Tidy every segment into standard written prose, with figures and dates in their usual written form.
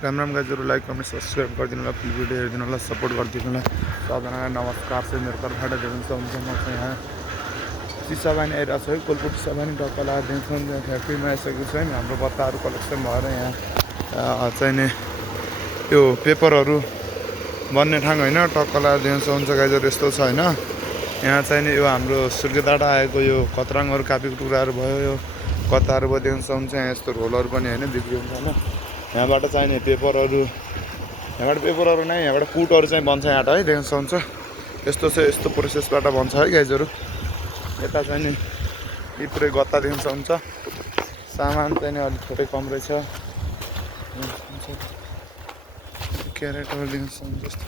राम राम गाइजहरू like comment subscribe गरिदिनु होला फुल भिडियो हेरिदिनु होला सपोर्ट गरिदिनु होला सबैजनालाई नमस्कार चाहिँ मेरो तर्फबाट दिनुहुन्छ हुन्छ म चाहिँ यहाँ चिसा पानी आइरहेको छ है कोलको चिसा पानी टक्क लगाएर दिन्छ फ्याक्ट्रीमा आइसकेको छ नि हाम्रो बत्ताहरू कलेक्सन भएर यहाँ चाहिँ नि यो पेपरहरू बन्ने ठाउँ होइन टक्क लगाएर दिन्छ हुन्छ गाइजहरू यस्तो छ होइन यहाँ चाहिँ नि यो हाम्रो सूर्यबाट आएको यो कतराङहरू कापीको टुक्राहरू भयो यो कताहरू भयो दिन्छ हुन्छ यहाँ यस्तो रोलहरू पनि होइन बिक्री हुन्छ होइन यहाँबाट चाहिने पेपरहरू नै यहाँबाट कुटहरू चाहिँ बन्छ यहाँ है देख्न हुन्छ यस्तो चाहिँ यस्तो प्रोसेसबाट बन्छ है गाइजहरू यता चाहिँ नि यी पुरै गत्ता दिन्छ हुन्छ सामान चाहिँ नि अलिक थोरै कम रहेछ क्यारेटहरू दिन्छ जस्तो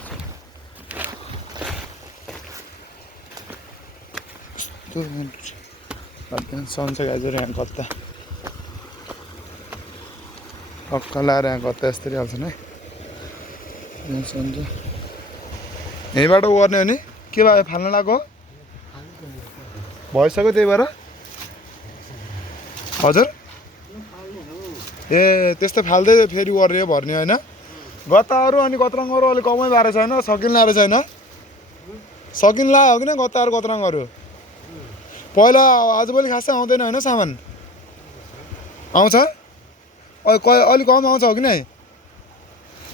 दिन्छ हुन्छ गाइजहरू यहाँ गत्ता हक्क लाएर यहाँ गत्ता यस्तरी हाल्छन् है हुन्छ यहीँबाट गर्ने हो नि के भयो फाल्न लाग्यो भइसक्यो त्यही भएर हजुर ए त्यस्तो फाल्दै फेरि गर्ने हो भर्ने होइन गत्ताहरू अनि कतरङहरू अलिक कमै भएर छैन सकिन लाएर छैन सकिन ला हो कि न गत्ताहरू कतरङहरू पहिला आजभोलि खासै आउँदैन होइन सामान आउँछ अलिक कम आउँछ हो कि नै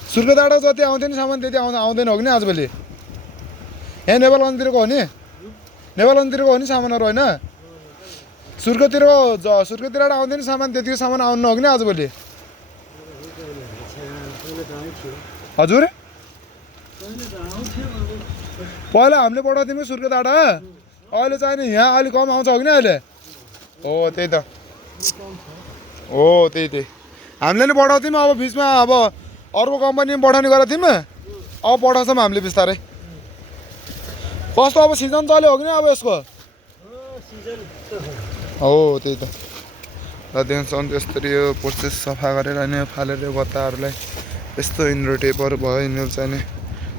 सुर्खेतबाट जति आउँथ्यो नि सामान त्यति आउँदैन हो कि नि आजभोलि यहाँ नेपालगञ्जतिरको हो नि नेपालगञ्जतिरको हो नि सामानहरू होइन सुर्खेततिरबाट आउँदैन नि सामान त्यतिको सामान आउनु हो कि नि आजभोलि हजुर पहिला हामीले पठाउँथ्यौँ सुर्खेतबाट अहिले चाहिँ नि यहाँ अलिक कम आउँछ हो कि नि अहिले हो त्यही त हो त्यही हामीले नि पठाउँथ्यौँ अब बिचमा अब अर्को कम्पनीमा पठाउने गरेको थियौँ अब पठाउँछौँ हामीले बिस्तारै कस्तो अब सिजन चल्यो हो कि अब यसको हो त्यही त र देख्छन् त्यसरी यो प्रोसेस सफा गरेर अनि फालेर यो गत्ताहरूलाई यस्तो इन्ड्रो टेपहरू भयो यिनीहरू चाहिँ नि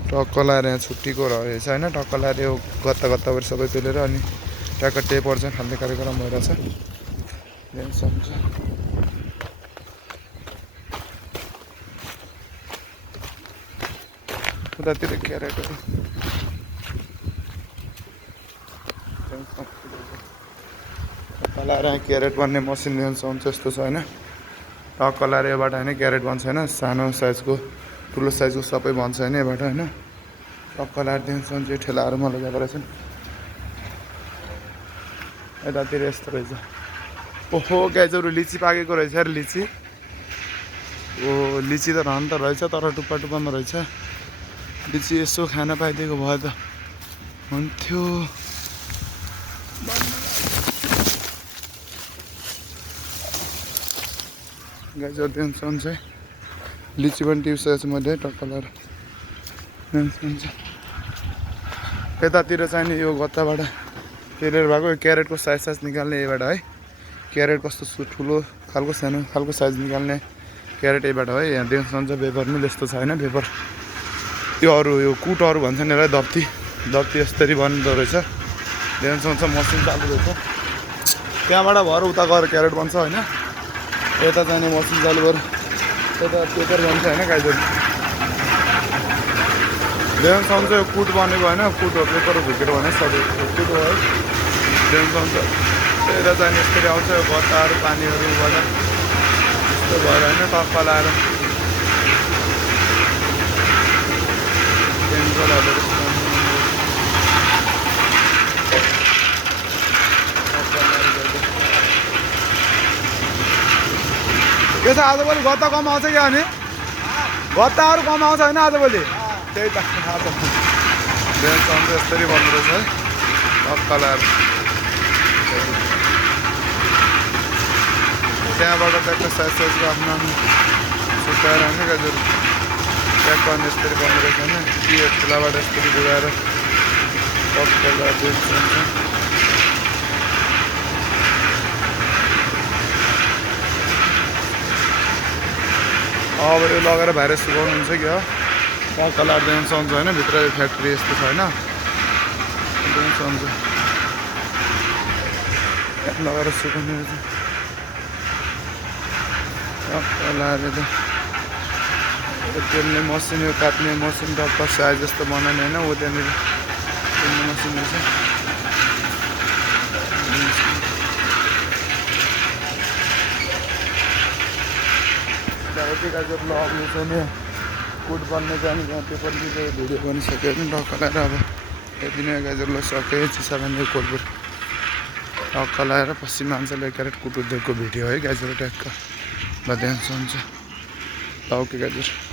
टक्क लाएर यहाँ छुट्टीको रहेछ होइन टक्क लाएर यो गत्ता सबै पेलेर अनि टक्क टेपहरू चाहिँ फाल्ने कार्यक्रम भइरहेछ देख्नुहुन्छ उतातिर क्यारेटहरू लाएर यहाँ क्यारेट बन्ने मसिन दिन्छ हुन्छ यस्तो छ होइन टक्क लाएर योबाट होइन क्यारेट बन्छ होइन सानो साइजको ठुलो साइजको सबै बन्छ होइन योबाट होइन टक्क लाएर दिन्छ हुन्छ यो ठेलाहरूमा लगाएको रहेछन् यतातिर यस्तो रहेछ ओहो गाइजहरू लिची पाकेको रहेछ अरे लिची ओ लिची त रहन त रहेछ तर टुप्पा टुप्पामा रहेछ लिची यसो खान पाइदिएको भए त हुन्थ्यो गाइजहरू दिन्छ लिची पनि टिप्सकेको छु मैले टक्क लाएर हुन्छ यतातिर चाहिँ नि यो गत्ताबाट पेलेर भएको क्यारेटको साइज निकाल्ने यहीबाट है क्यारेट कस्तो ठुलो खालको सानो खालको साइज निकाल्ने क्यारेट यहीबाट है यहाँ देख्नुहुन्छ पेपर पनि यस्तो छ होइन पेपर यो अरू यो कुटहरू भन्छ नि यसलाई दप्ती यस्तरी बन्दो रहेछ देख्नुहुन्छ मसिन चालु रहेछ त्यहाँबाट भएर उता गएर क्यारेट बन्छ होइन यता जाने मसिन चालु गरेर यता पेपर बन्छ होइन गाइजहरू देख्नुहुन्छ यो कुट बनेको होइन कुटहरू पेपरहरू झुकेर भने सबै कुट हो है देख्नुहुन्छ यता चाहिँ यस्तरी आउँछ यो गत्ताहरू पानीहरूबाट यस्तो भएर होइन टक्क लाएर के छ आजभोलि गत्ता कम आउँछ क्या अनि गत्ताहरू कम आउँछ होइन आजभोलि त्यही त थाहा छ यस्तरी भन्नु रहेछ है टक्क लाएर त्यहाँबाट ट्याक्क साइजको आफ्नो सुकाएर होइन गाजहरू ट्याक्क अनि यस्तरी भन्नु रहेछ होइन कि ठुलाबाट यस्तरी बुझाएर टक्क लाएर दिन्छ अब यो लगेर बाहिर सुकाउनुहुन्छ कि हो टक्क लाएर दिन्छ हुन्छ होइन भित्र फ्याक्ट्री यस्तो छ होइन दिन्छ हुन्छ लगाएर सुकाउने रहेछ टक्क लाएर त्यसले मसिन यो काट्ने मसिन टक्क साइज जस्तो बनाउने होइन ऊ त्यहाँनिर किन्ने मसिन रहेछ यति गाजर लग्ने छ नि कुट बन्ने जाने त्यहाँ त्यो पनि भिडियो बनिसक्यो नि टक्क लगाएर अब यति नै गाजर ल सकेँ चिसा बाँधेको कोलपुर टक्क लगाएर पछि मान्छेले 1 क्यारेट कुट उद्योगको भिडियो है गाजर ट्याक्क ल ध्यान हुन्छ ल ओके गाजर